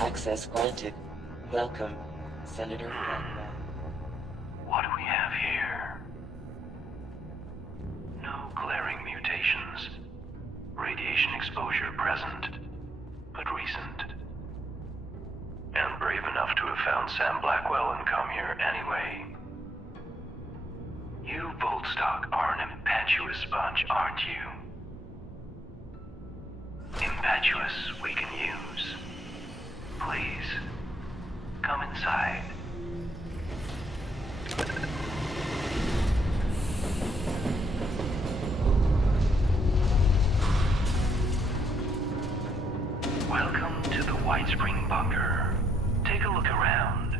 Access granted. Welcome, Senator Blackwell. What do we have here? No glaring mutations. Radiation exposure present, but recent. And brave enough to have found Sam Blackwell and come here anyway. You, Boltstock, are an impetuous bunch, aren't you? Impetuous we can use. Please, come inside. Welcome to the White Spring Bunker. Take a look around.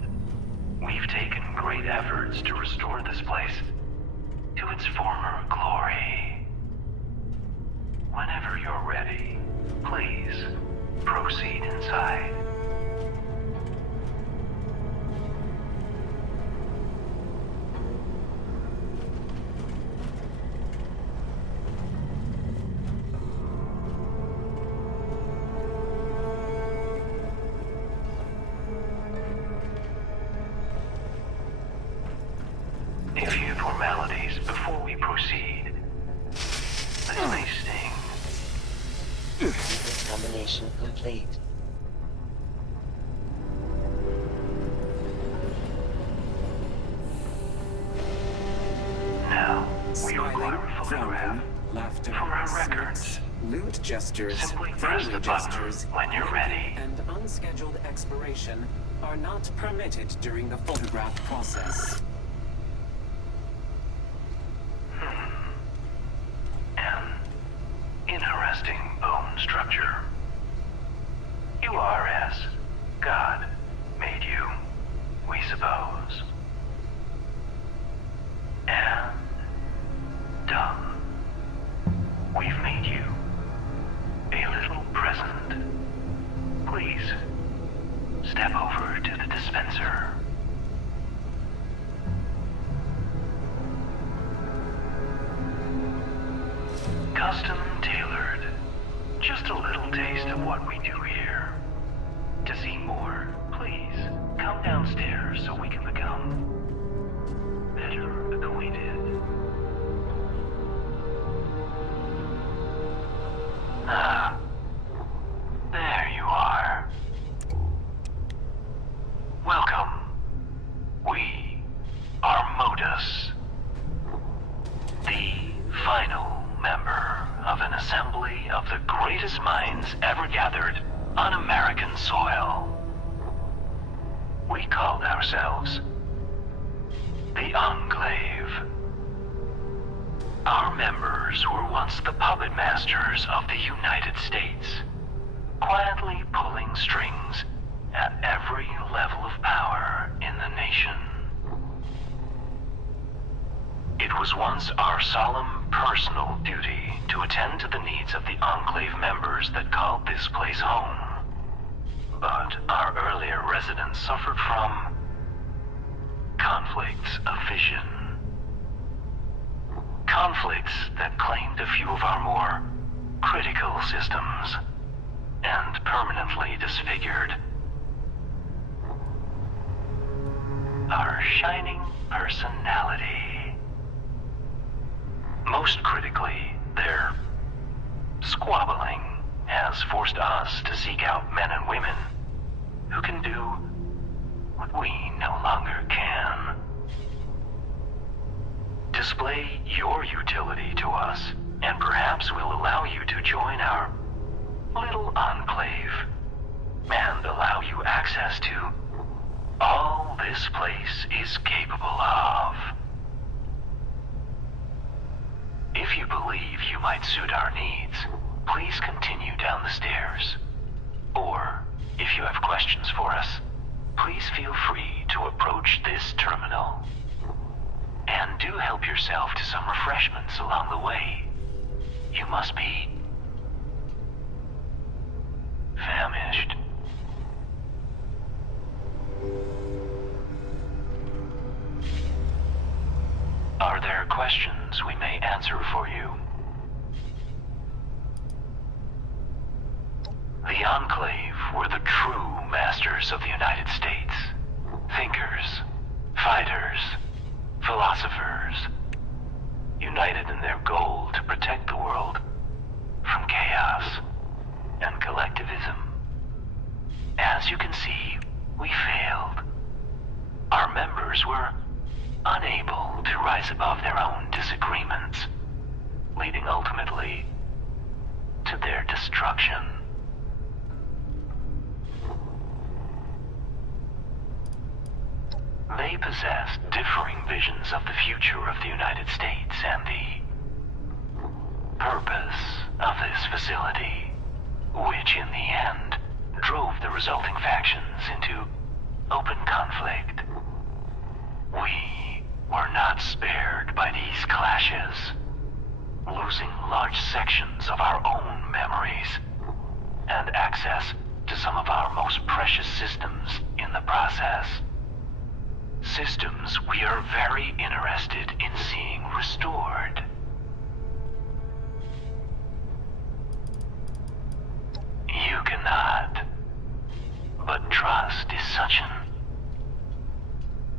We've taken great efforts to restore this place to its former glory. Whenever you're ready, please proceed inside. A few formalities before we proceed. This may sting. Combination complete. Now, we are going Smiling, to photograph frowning, laughter, for our smirks, records. lewd gestures, Simply press friendly the button gestures, when you're ready. and unscheduled expiration are not permitted during the photograph process. An interesting bone structure. You are as God made you, we suppose. And done. We've made you a little present. Please, step over to the dispenser. Custom tailored. Just a little taste of what we do here. To see more, please come downstairs so we can become better acquainted. Ah, there you are. Welcome. We are Modus, the final member of an assembly of the greatest minds ever gathered on American soil. We called ourselves the Enclave. Our members were once the puppet masters of the United States, quietly pulling strings at every level of power in the nation. It was once our solemn personal duty to attend to the needs of the Enclave members that called this place home. But our earlier residents suffered from conflicts of vision. Conflicts that claimed a few of our more critical systems and permanently disfigured our shining personality. Most critically, their squabbling has forced us to seek out men and women who can do what we no longer can. Display your utility to us, and perhaps we'll allow you to join our little enclave and allow you access to all this place is capable of. If you believe you might suit our needs, please continue down the stairs. Or, if you have questions for us, please feel free to approach this terminal. And do help yourself to some refreshments along the way. You must be famished. Are there questions we may answer for you? The Enclave were the true masters of the United States. Thinkers, fighters, philosophers, united in their goal to protect the world from chaos and collectivism. As you can see, we failed. Our members were unable to rise above their own disagreements, leading ultimately to their destruction. They possessed differing visions of the future of the United States and the purpose of this facility, which in the end drove the resulting factions into open conflict. We were not spared by these clashes, losing large sections of our own memories and access to some of our most precious systems in the process. Systems we are very interested in seeing restored. You cannot. But trust is such an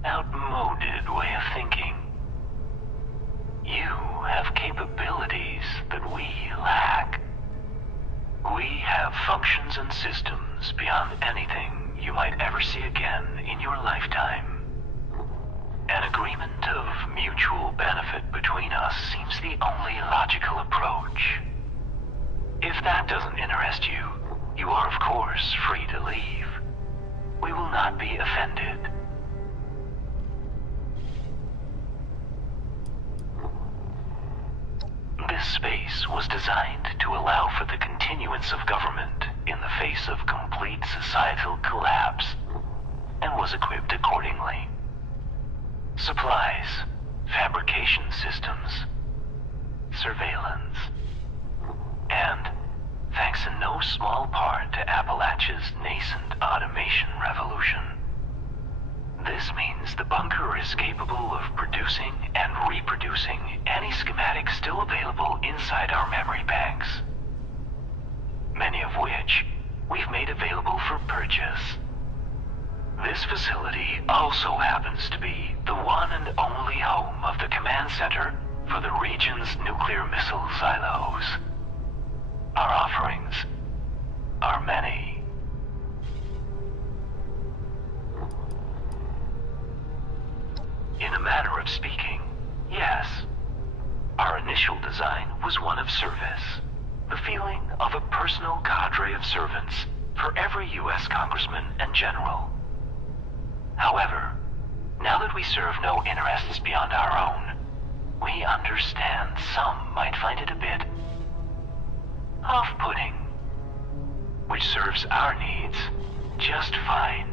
outmoded way of thinking. You have capabilities that we lack. We have functions and systems beyond anything you might ever see again in your lifetime. An agreement of mutual benefit between us seems the only logical approach. If that doesn't interest you, you are of course free to leave. We will not be offended. This space was designed to allow for the continuance of government in the face of complete societal collapse, and was equipped accordingly. Supplies, fabrication systems, surveillance, and, thanks in no small part to Appalachia's nascent automation revolution, this means the bunker is capable of producing and reproducing any schematic still available inside our memory banks, many of which we've made available for purchase. This facility also happens to be the one and only home of the command center for the region's nuclear missile silos. Our offerings are many. In a manner of speaking, yes. Our initial design was one of service. The feeling of a personal cadre of servants for every U.S. congressman and general. However, now that we serve no interests beyond our own, we understand some might find it a bit off-putting, which serves our needs just fine.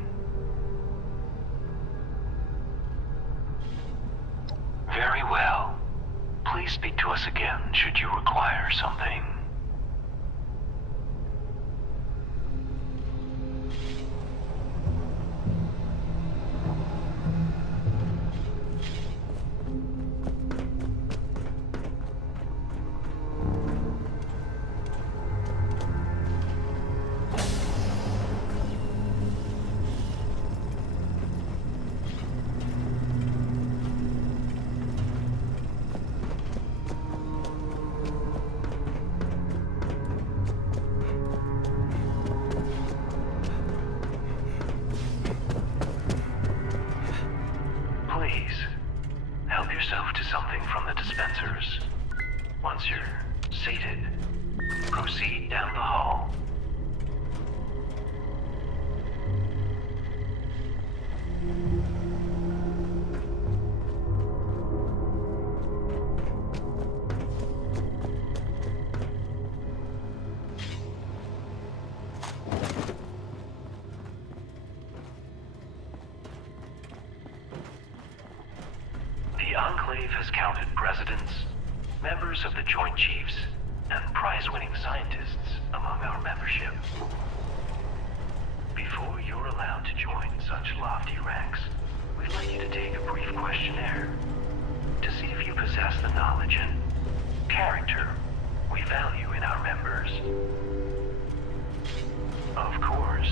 Very well. Please speak to us again should you require something. nothing from the dispensers. Once you're sated, proceed down the hall. The Enclave has counted presidents, members of the Joint Chiefs, and prize-winning scientists among our membership. Before you're allowed to join such lofty ranks, we'd like you to take a brief questionnaire to see if you possess the knowledge and character we value in our members. Of course,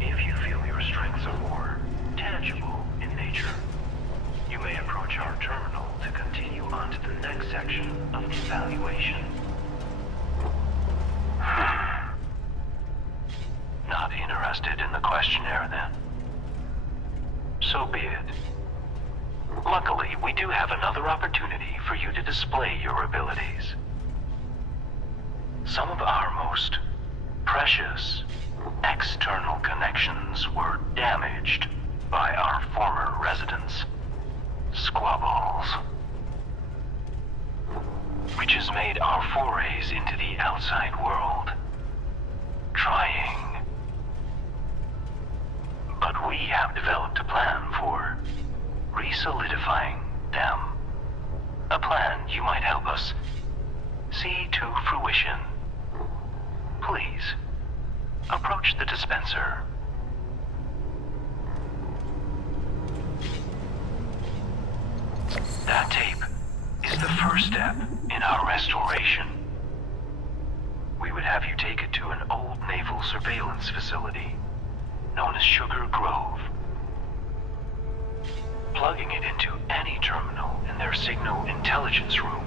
if you feel your strengths are more tangible in nature, you may approach our terminal to continue on to the next section of the evaluation. Not interested in the questionnaire, then? So be it. Luckily, we do have another opportunity for you to display your abilities. Some of our most precious external connections were damaged by our former residents, squabbles, which has made our forays into the outside world trying. But we have developed a plan for re-solidifying them. A plan you might help us see to fruition. Please, approach the dispenser. That tape is the first step in our restoration. We would have you take it to an old naval surveillance facility known as Sugar Grove. Plugging it into any terminal in their signal intelligence room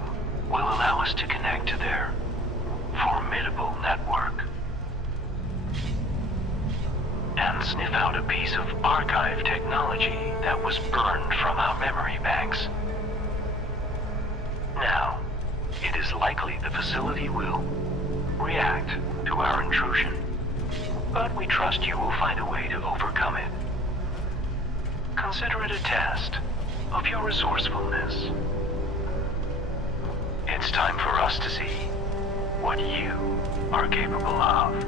will allow us to connect to their formidable network and sniff out a piece of archive technology that was burned from our memory banks. Now, it is likely the facility will react to our intrusion, but we trust you will find a way to overcome it. Consider it a test of your resourcefulness. It's time for us to see what you are capable of.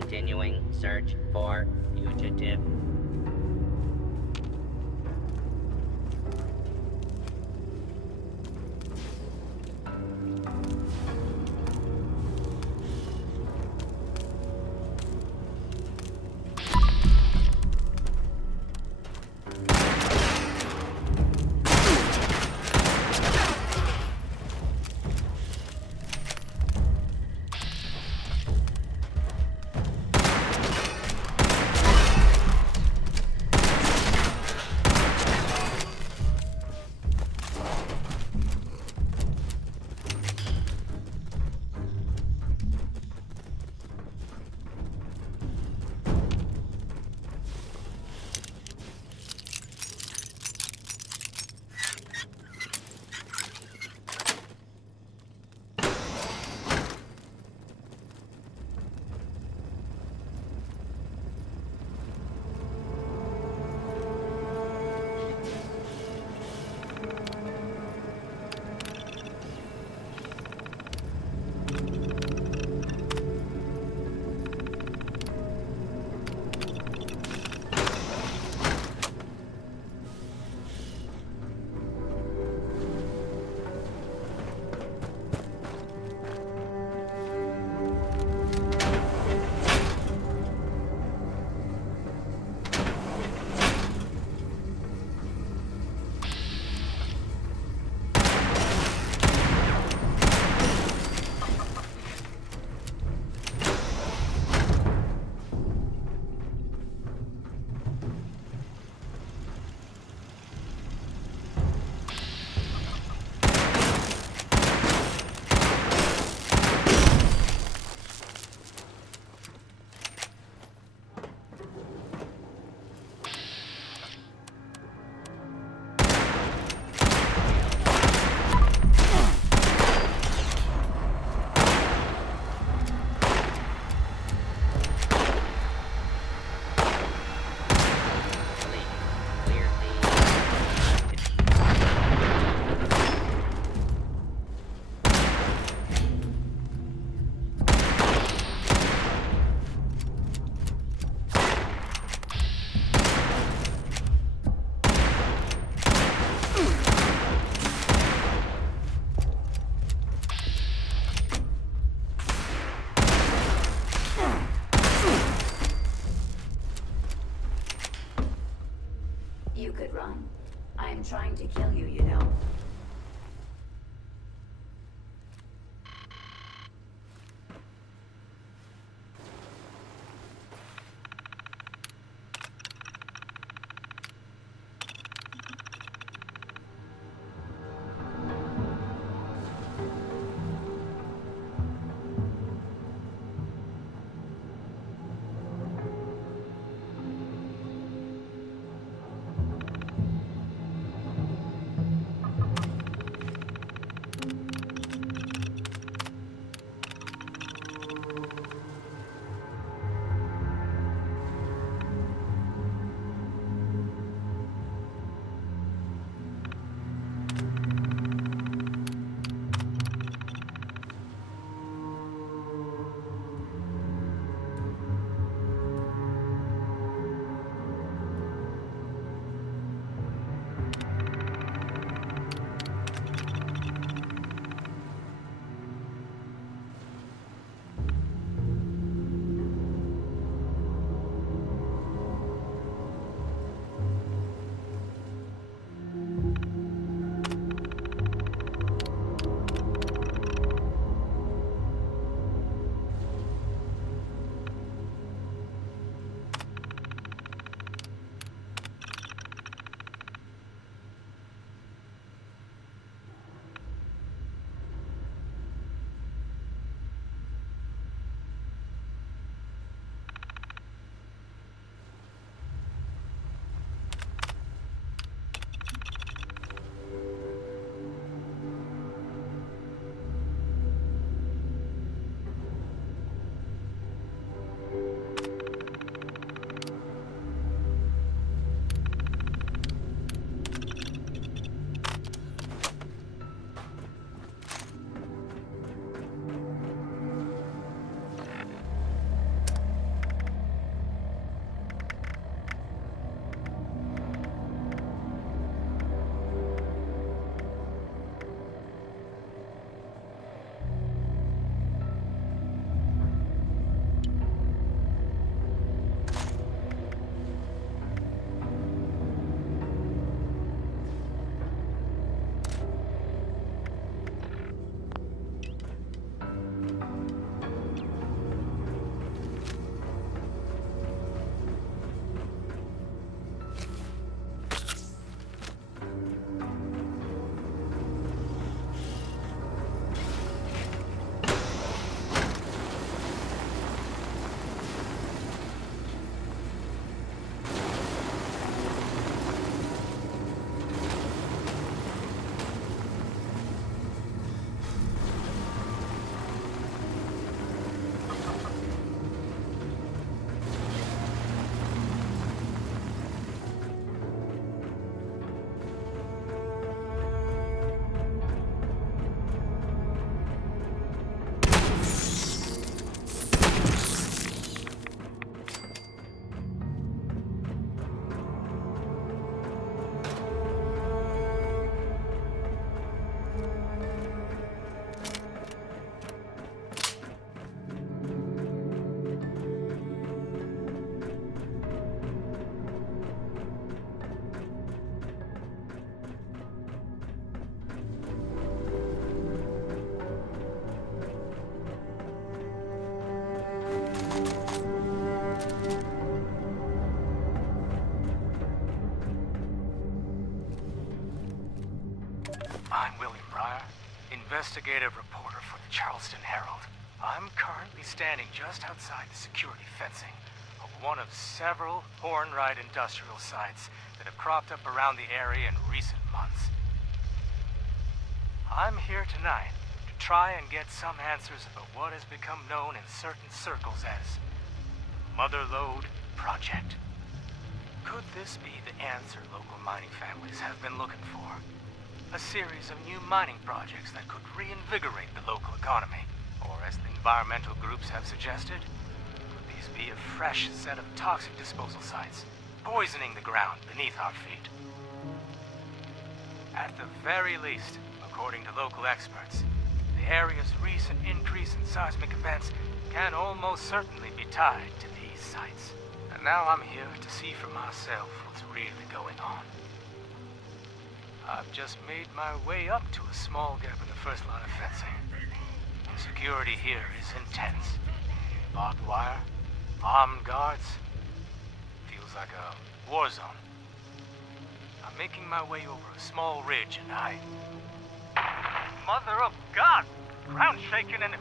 Continuing search for fugitive. You could run. I am trying to kill you, you know. I'm William Breyer, investigative reporter for the Charleston Herald. I'm currently standing just outside the security fencing of one of several Hornwright industrial sites that have cropped up around the area in recent months. I'm here tonight to try and get some answers about what has become known in certain circles as the Mother Lode Project. Could this be the answer local mining families have been looking for? A series of new mining projects that could reinvigorate the local economy? Or as the environmental groups have suggested, could these be a fresh set of toxic disposal sites, poisoning the ground beneath our feet? At the very least, according to local experts, the area's recent increase in seismic events can almost certainly be tied to these sites. And now I'm here to see for myself what's really going on. I've just made my way up to a small gap in the first line of fencing. The security here is intense. Barbed wire, armed guards. Feels like a war zone. I'm making my way over a small ridge and Mother of God! Ground shaking and...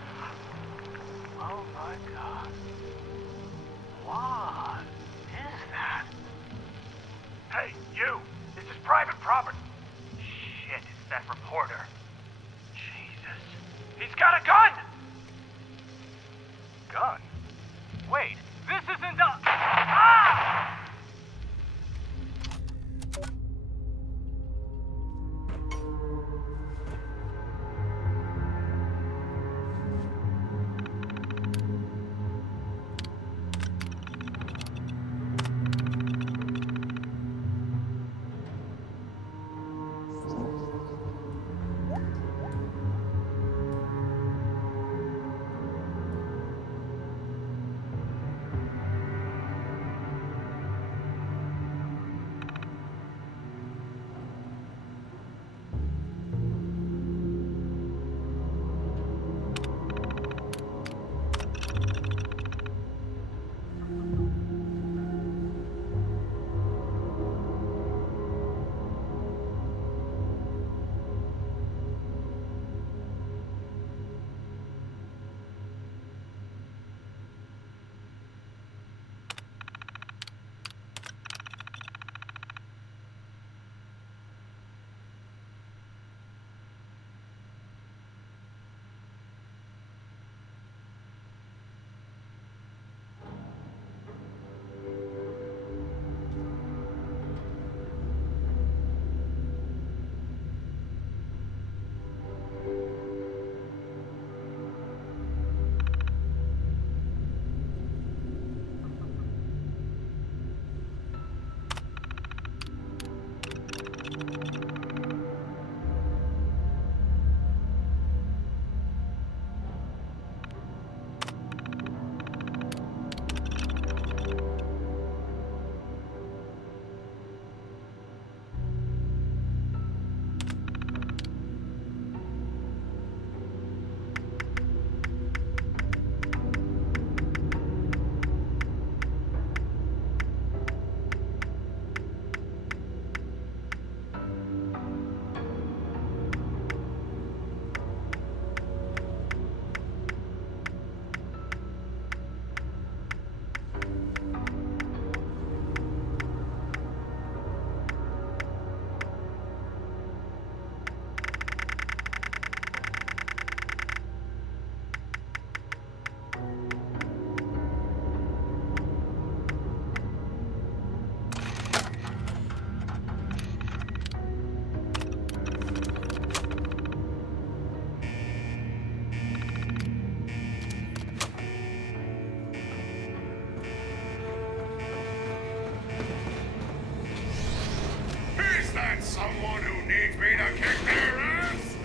Oh my God. What is that? Hey, you! This is private property. Shit, it's that reporter. Jesus. He's got a gun! Gun? Wait, this isn't a... Ah! Someone who needs me to kick their ass?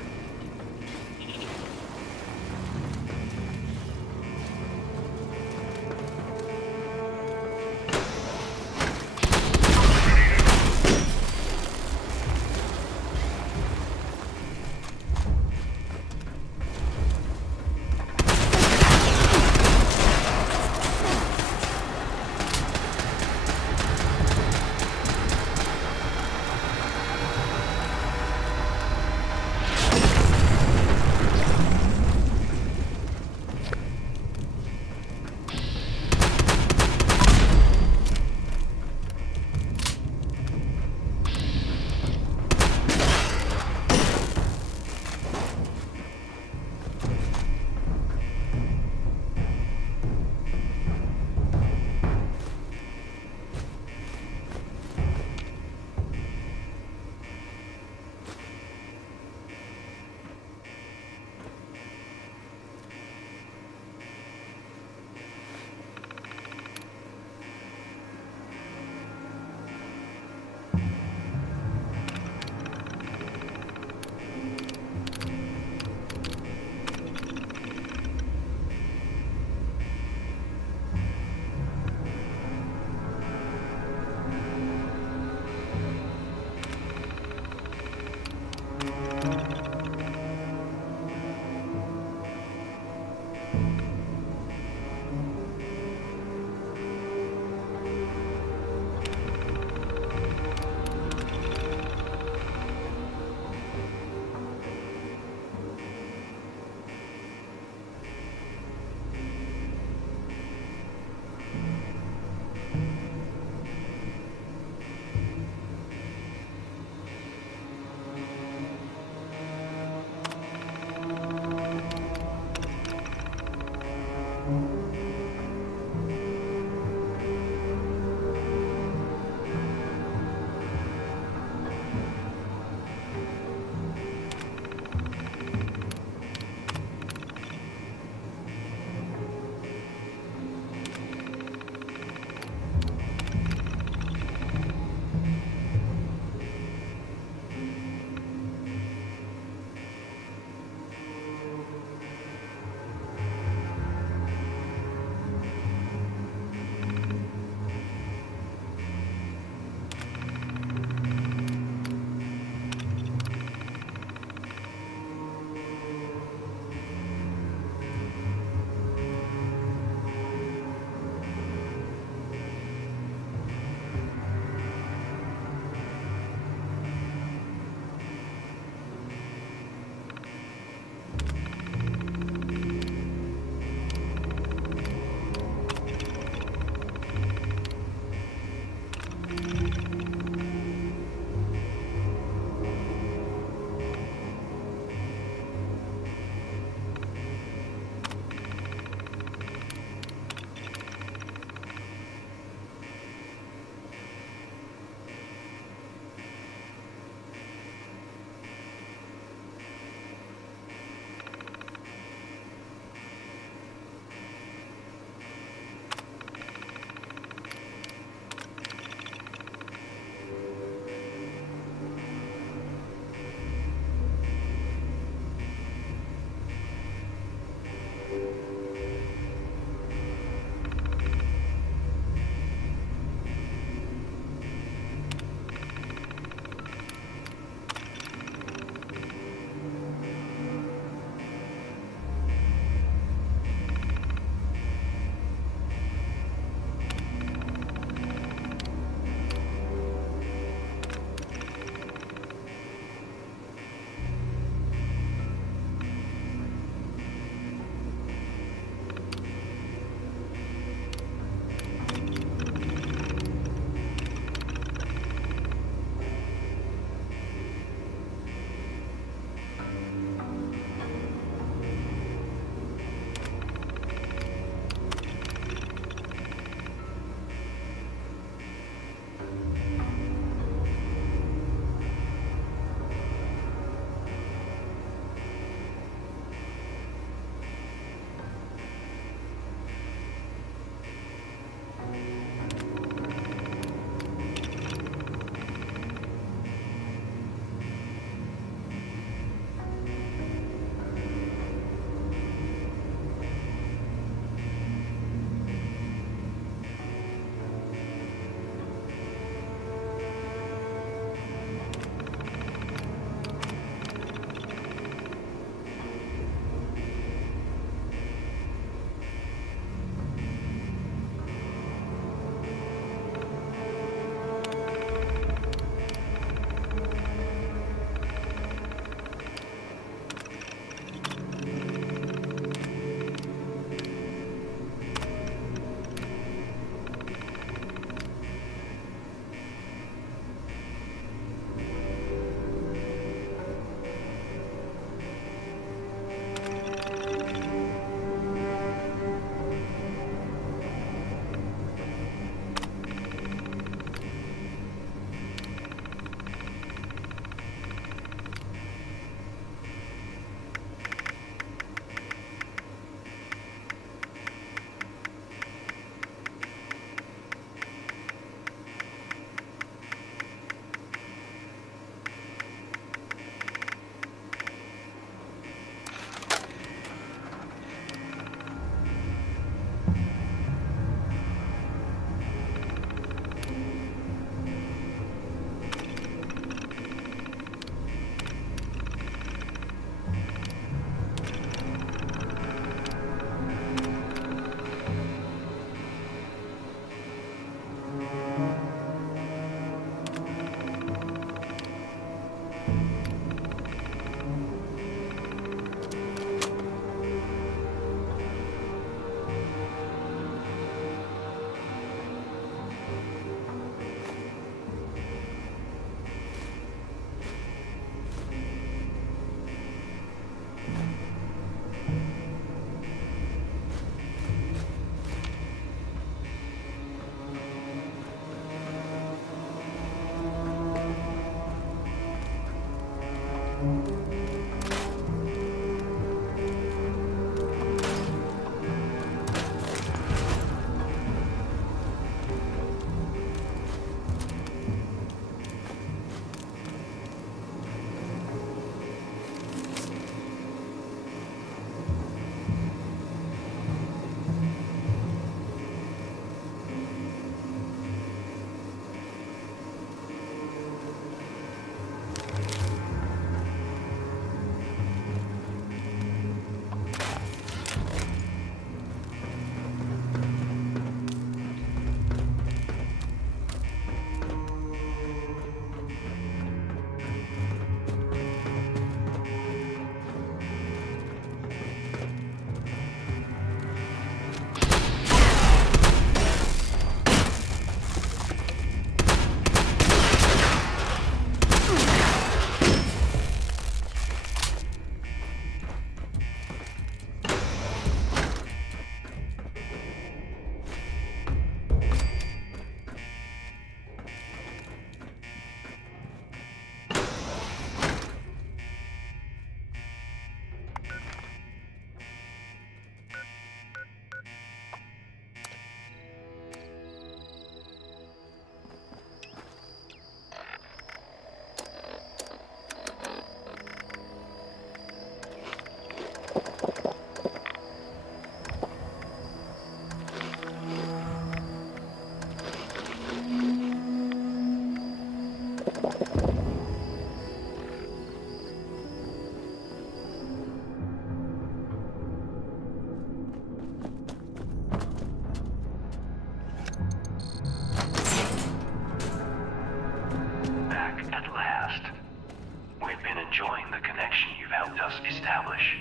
enjoying the connection you've helped us establish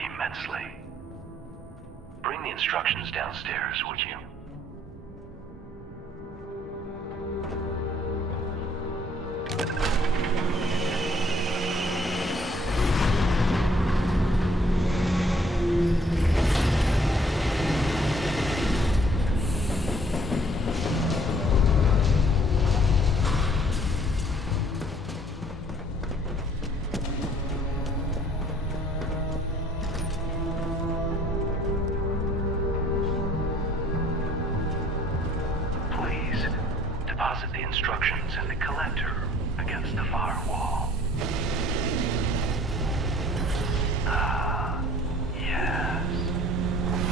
immensely. Bring the instructions downstairs, would you? Please, deposit the instructions in the collector against the far wall. Ah, yes.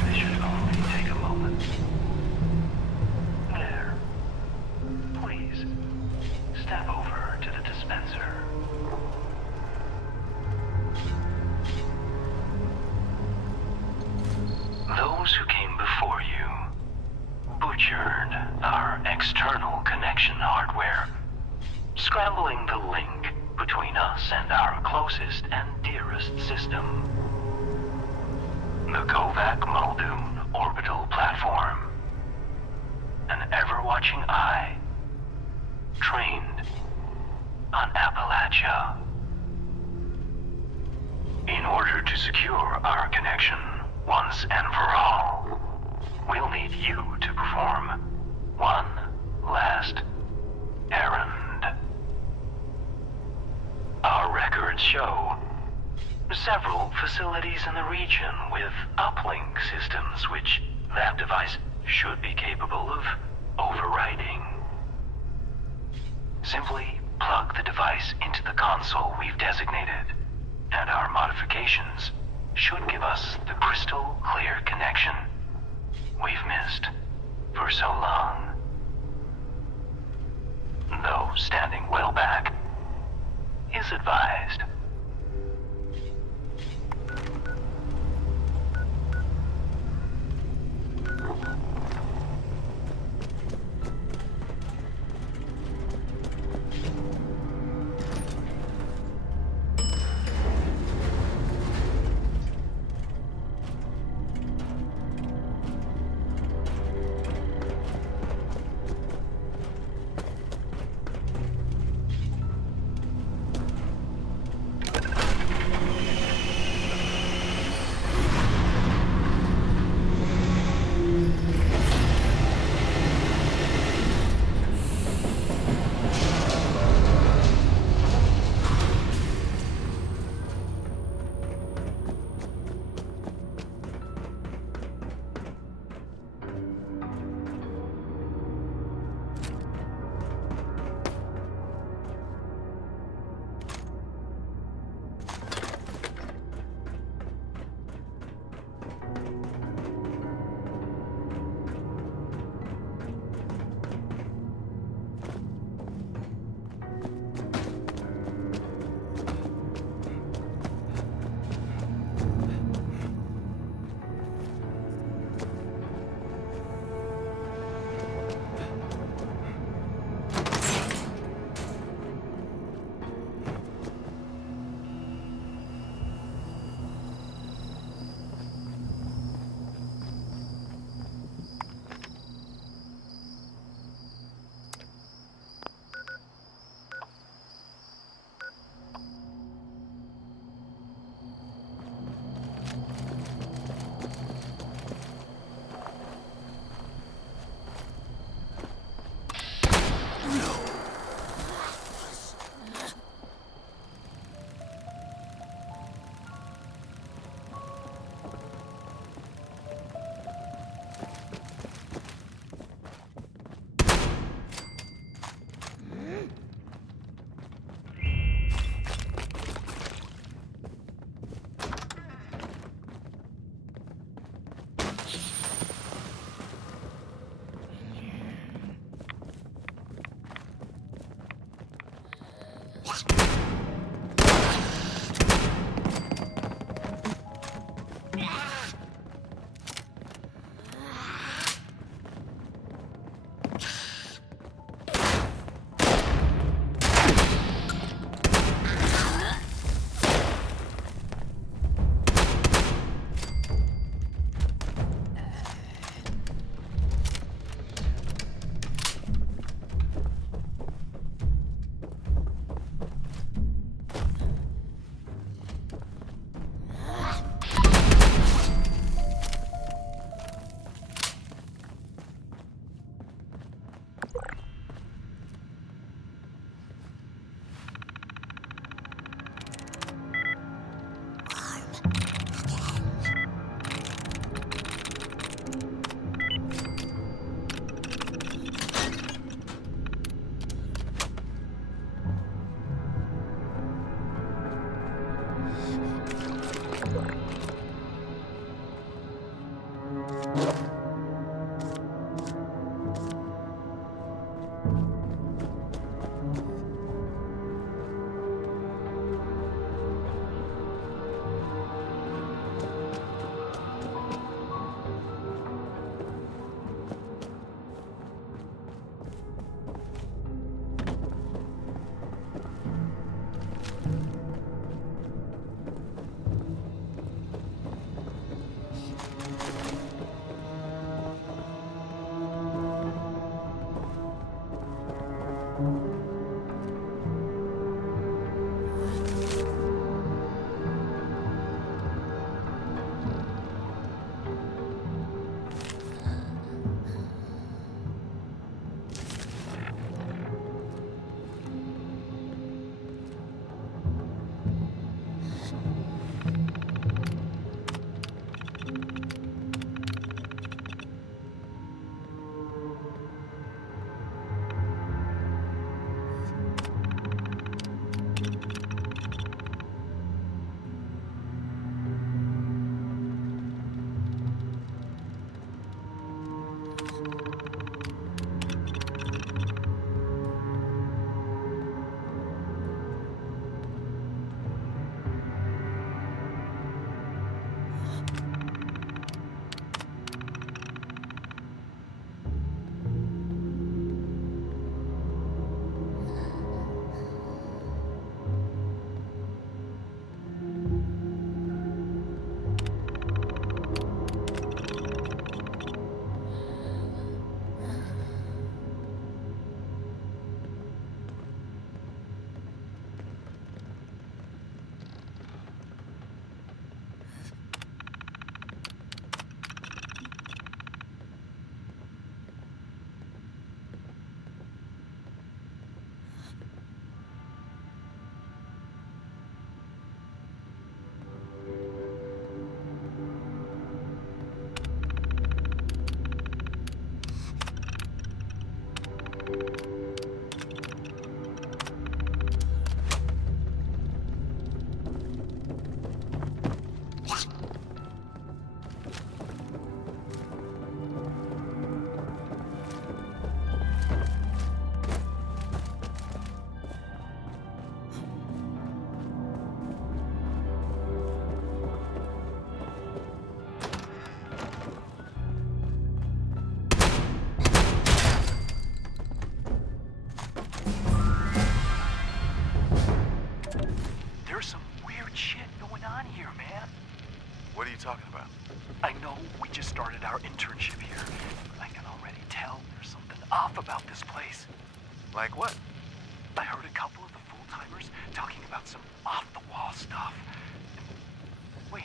This should only take a moment. There. Please, step over to the dispenser. Those who came before you butchered our external connection hardware, scrambling the link between us and our closest and dearest system, the Kovac Muldoon orbital platform, an ever-watching eye trained on Appalachia. In order to secure our connection once and for all, we'll need you to perform one last errand. Our records show several facilities in the region with uplink systems which that device should be capable of overriding. Simply plug the device into the console we've designated, and our modifications should give us the crystal clear connection we've missed for so long. Though standing well back is advised. good shit going on here, man. What are you talking about? I know we just started our internship here, but I can already tell there's something off about this place. Like what? I heard a couple of the full-timers talking about some off-the-wall stuff. Wait,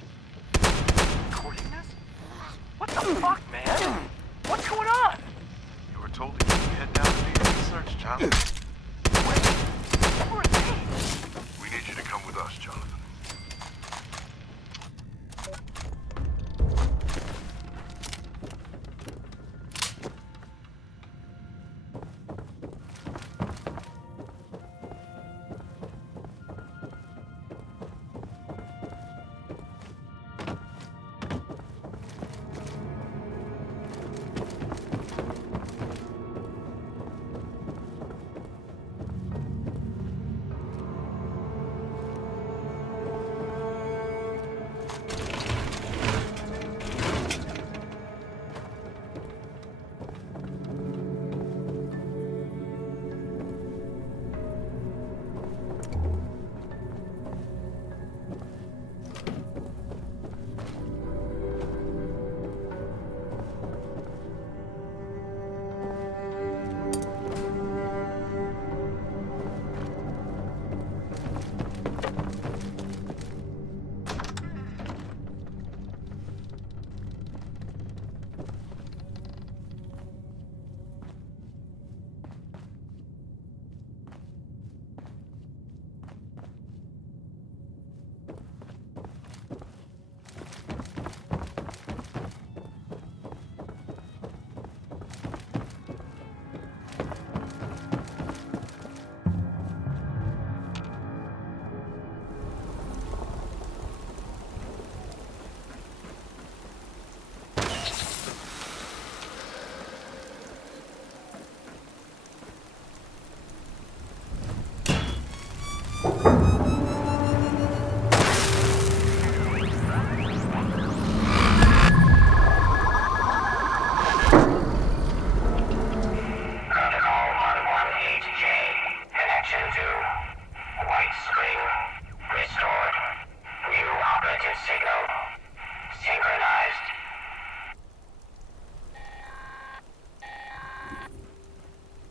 recording this? What the fuck, man? What's going on? You were told to head down and do your research, Jonathan. Wait, who are they? We need you to come with us, Jonathan.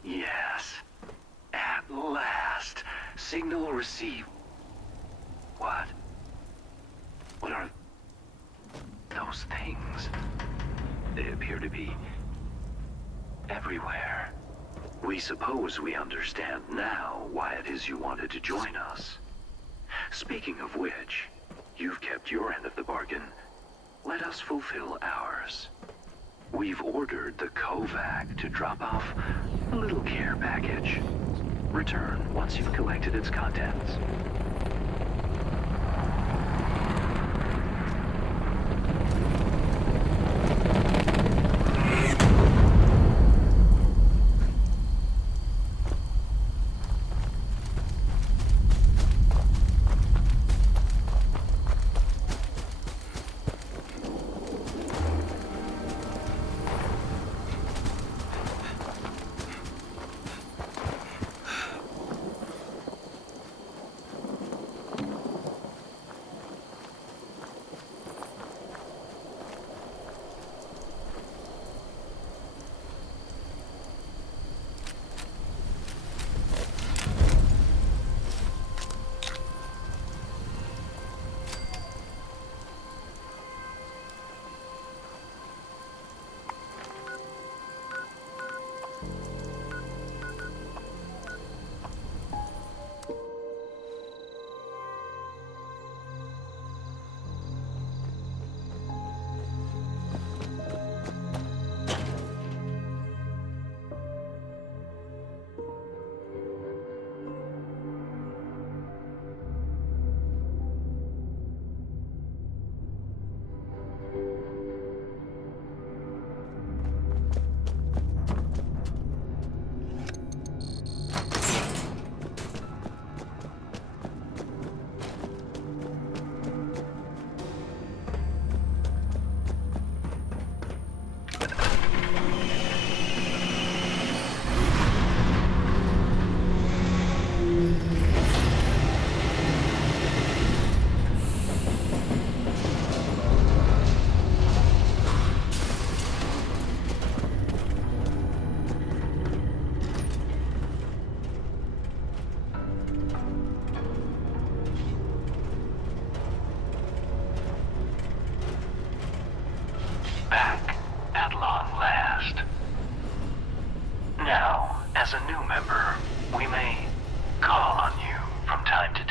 Yes. At last. Signal received. What? What are those things? They appear to be everywhere. We suppose we understand now why it is you wanted to join us. Speaking of which, you've kept your end of the bargain. Let us fulfill ours. We've ordered the Kovac to drop off a little care package. Return once you've collected its contents.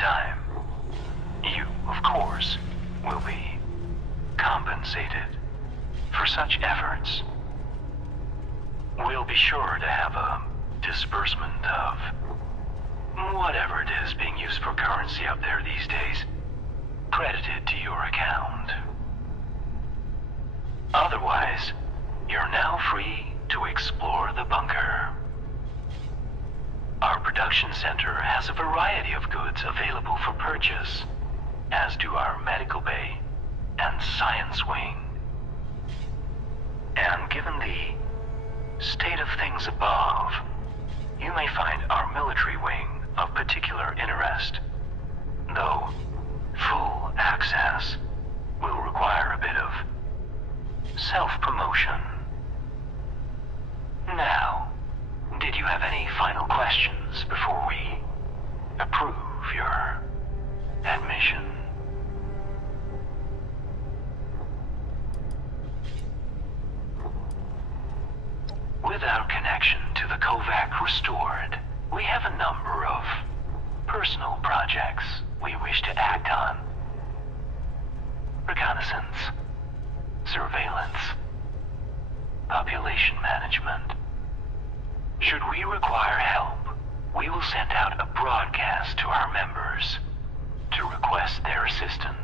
time. You, of course, will be compensated for such efforts. We'll be sure to have a disbursement of whatever it is being used for currency up there these days credited to your account. Otherwise, you're now free to explore the bunker. Our production center has a variety of goods available for purchase, as do our medical bay and science wing. And given the state of things above, you may find our military wing of particular interest, though full access will require a bit of self-promotion. Now, did you have any final questions before we approve your admission? With our connection to the Kovac restored, we have a number of personal projects we wish to act on. Reconnaissance, surveillance, population management. Should we require help, we will send out a broadcast to our members to request their assistance.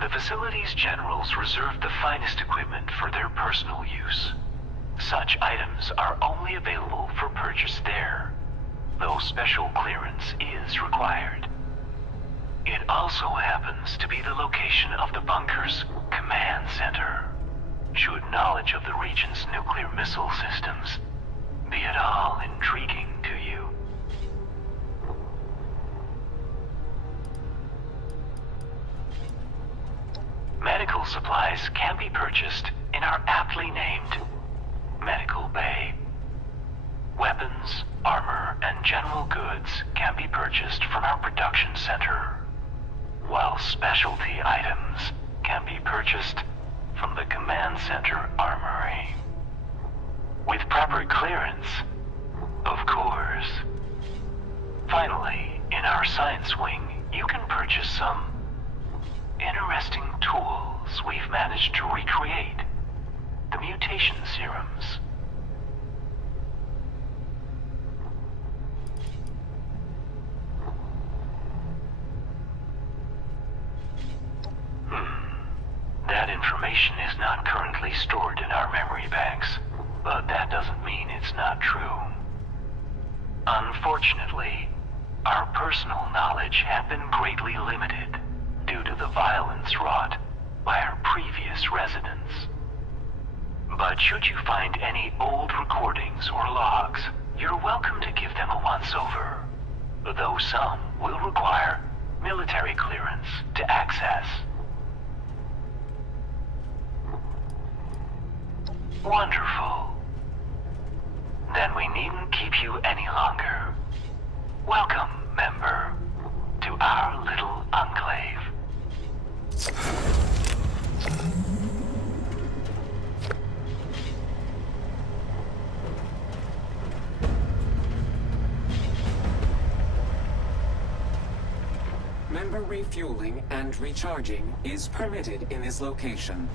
The facility's generals reserve the finest equipment for their personal use. Such items are only available for purchase there, though special clearance is required. It also happens to be the location of the bunker's command center. Should knowledge of the region's nuclear missile systems be at all intriguing to you. Medical supplies can be purchased in our aptly named medical bay. Weapons, armor, and general goods can be purchased from our production center, while specialty items can be purchased from the command center armory. With proper clearance, of course. Finally, in our science wing, you can purchase some interesting tools we've managed to recreate. The mutation serums. That information is not currently stored in our memory banks, but that doesn't mean it's not true. Unfortunately, our personal knowledge had been greatly limited due to the violence wrought by our previous residents. But should you find any old recordings or logs, you're welcome to give them a once-over, though some will require military clearance to access. Wonderful. Then we needn't keep you any longer. Welcome, member, to our little enclave. Member refueling and recharging is permitted in this location.